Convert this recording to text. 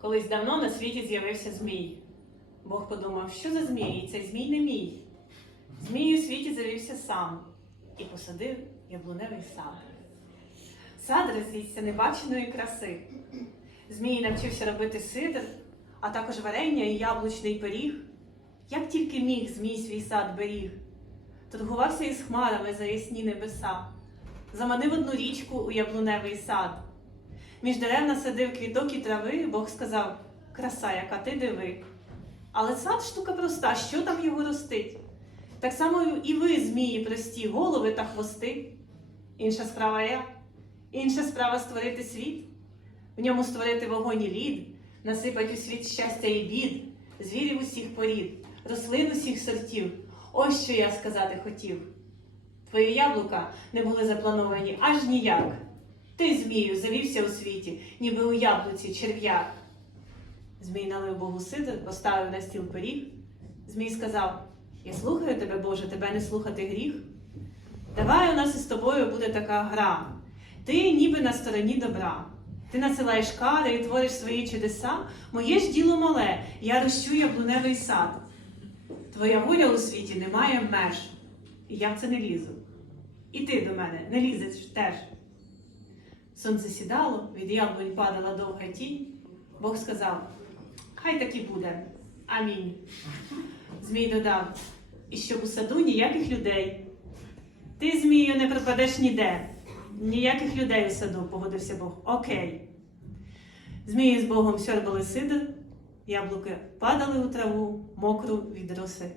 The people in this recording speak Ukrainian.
Колись давно на світі з'явився змій. Бог подумав, що за змій? І цей змій не мій. Змій у світі з'явився сам і посадив яблуневий сад. Сад розвівся небаченої краси. Змій навчився робити сидр, а також варення і яблучний пиріг. Як тільки міг змій свій сад беріг, торгувався із хмарами за ясні небеса, заманив одну річку у яблуневий сад. Між дерев насадив квіток і трави, Бог сказав: краса, яка ти диви. Але сад штука проста, що там його ростить? Так само і ви, змії, прості, голови та хвости. Інша справа я, інша справа створити світ, в ньому створити вогонь і лід, насипать у світ щастя і бід, звірів усіх порід, рослин усіх сортів. Ось що я сказати хотів. Твої яблука не були заплановані аж ніяк. Ти, змію, завівся у світі, ніби у яблуці черв'як. Змій налив Богу сидр, поставив на стіл пиріг. Змій сказав: Я слухаю тебе, Боже, тебе не слухати гріх. Давай у нас із тобою буде така гра. Ти ніби на стороні добра. Ти насилаєш кари і твориш свої чудеса. Моє ж діло мале, я рощу яблуневий сад. Твоя воля у світі не має меж, і я в це не лізу. І ти до мене не лізеш теж. Сонце сідало, від яблунь падала довга тінь. Бог сказав: Хай так і буде. Амінь. Змій додав, і щоб у саду ніяких людей. Ти, Змію, не пропадеш ніде. Ніяких людей у саду, погодився Бог. Окей. Змії з Богом сьорбали сидр, яблуки падали у траву, мокру від роси.